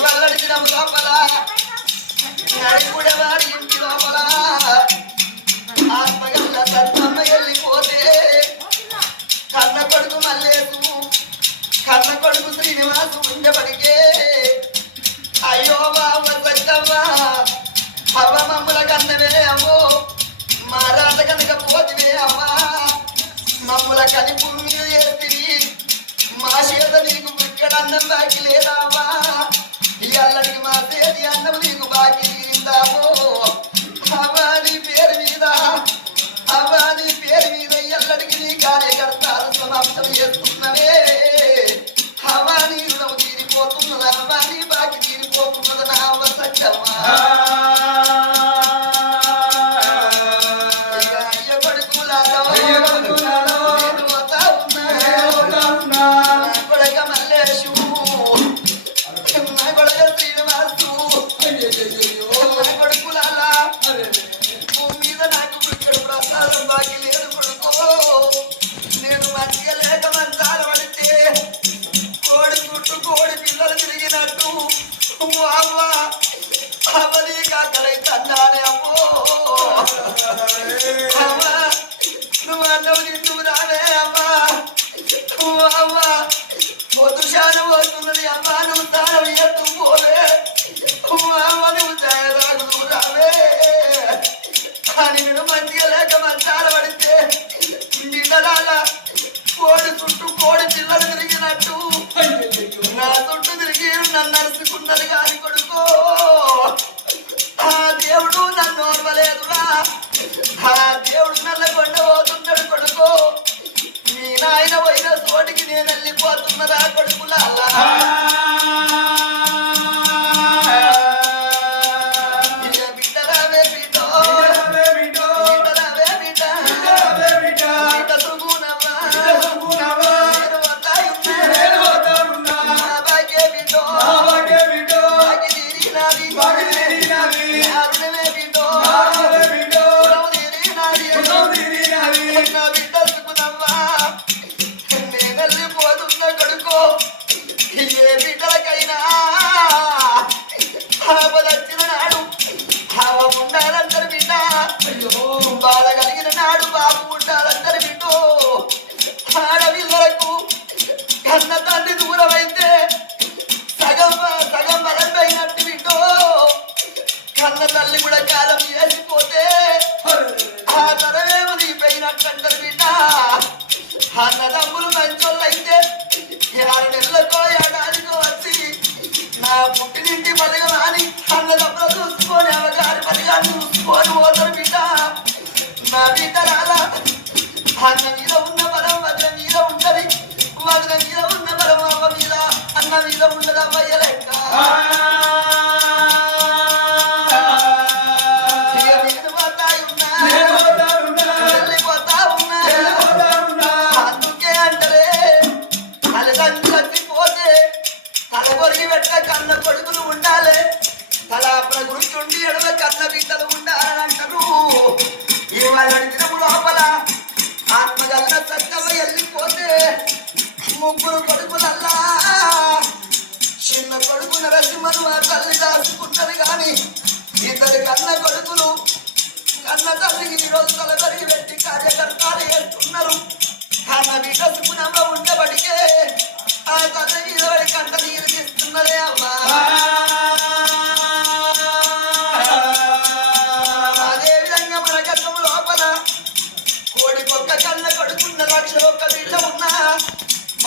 వల్లడిచిన లోపల నడిపుడే వారి ఇంటి లోపల ఆత్మగల్ల సత్తమ్మ వెళ్ళిపోతే కన్న కొడుకు మల్లేసు కన్న కొడుకు శ్రీనివాసు ఉండబడికే అయ్యో బాబు సత్తమ్మ అవ్వ మమ్మల కన్నవే అమ్మో మా రాత కనుక పోతివే అమ్మా మమ్ముల కని భూమి మీద మా చేత నీకు ఇక్కడ అన్నం బాకి లేదావా? కార్యకర్తలు సమాప్తం చేసుకున్నవే అవ్వా నీ రుణం తీరిపోతున్నది అవ్వా నీ బాకి తీరిపోతున్నది నా అవ్వ సత్యమ్మా Yeah, yeah, yeah. కోడి చుట్టూ కోడి పిల్లలు పోయిన నేను వెళ్ళిపోతున్నదా బిడ్డలకైనా ఆపదొచ్చిన నాడు ఆవ ఉండాలంటారు బిడ్డ బాధ కలిగిన నాడు బాబు ఉండాలంటారు బిడ్డో ఆడపిల్లలకు కన్న తండ్రి దూరమైతే సగం సగం బలమైనట్టు బిడ్డో కన్న తల్లి కూడా కాలం వేసిపోతే ఆ పైనట్టు అంటారు బిడ్డ అన్నదమ్ము పుట్టినింటి పదిగా అని అన్నదమ్ములు చూసుకొని అవగారి పదిగా చూసుకొని పోతారు బిడ్డ నా బిడ్డ రాదా అన్న మీద ఉన్న బలం వదిన మీద ఉంటది. వదిన మీద ఉన్న బలం అవ్వ మీద అన్న మీద ఉన్నదా అవ్వయ్య తల ఎడల ఎడమ కన్న బిడ్డలు ఉండాలని అంటారు ఇవాళ దినము లోపల ఆత్మగల్ల సత్యమ వెళ్ళిపోతే ముగ్గురు కొడుకులల్లా చిన్న కొడుకు నరసింహను ఆ తల్లి దాచుకుంటారు కానీ ఇద్దరు కన్న కొడుకులు కన్న తల్లికి ఈరోజు తలబడికి పెట్టి కార్యకర్తలు చేస్తున్నారు. కన్న బిడ్డ ఉండబడి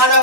కోడి